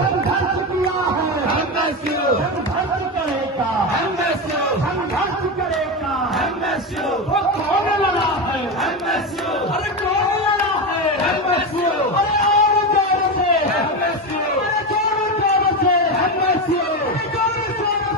संघर्ष किया है MSU संघर्ष करेगा MSU संघर्ष करेगा MSU वो कौन लड़ा है MSU अरे कौन लड़ा है MSU अरे और जोर से MSU अरे जोर से MSU अरे जोर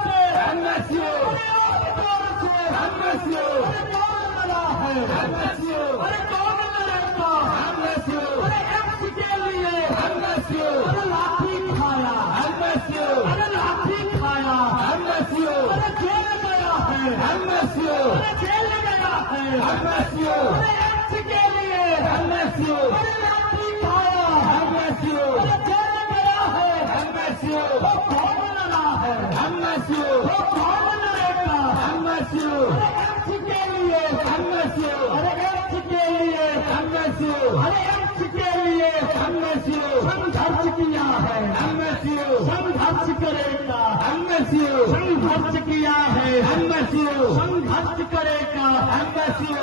से MSU अरे और जोर से MSU अरे कौन लड़ा है MSU अरे कौन लड़ेगा MSU अरे एक्स के लिए MSU अरे लाठी खाया MSU अरे लाठी खाया MSU अरे जेल गया है MSU अरे जेल गया है MSU अरे एक्स के लिए MSU अरे लाठी खाया MSU अरे जेल गया है MSU वो कौन लड़ा है MSU वो कौन लड़ेगा MSU अरे एक्स के लिए MSU अरे एक्स के लिए MSU अरे एक्स के लिए MSU संघर्ष किया है MSU संघर्ष करेगा MSU संघर्ष किया है MSU संघर्ष करेगा MSU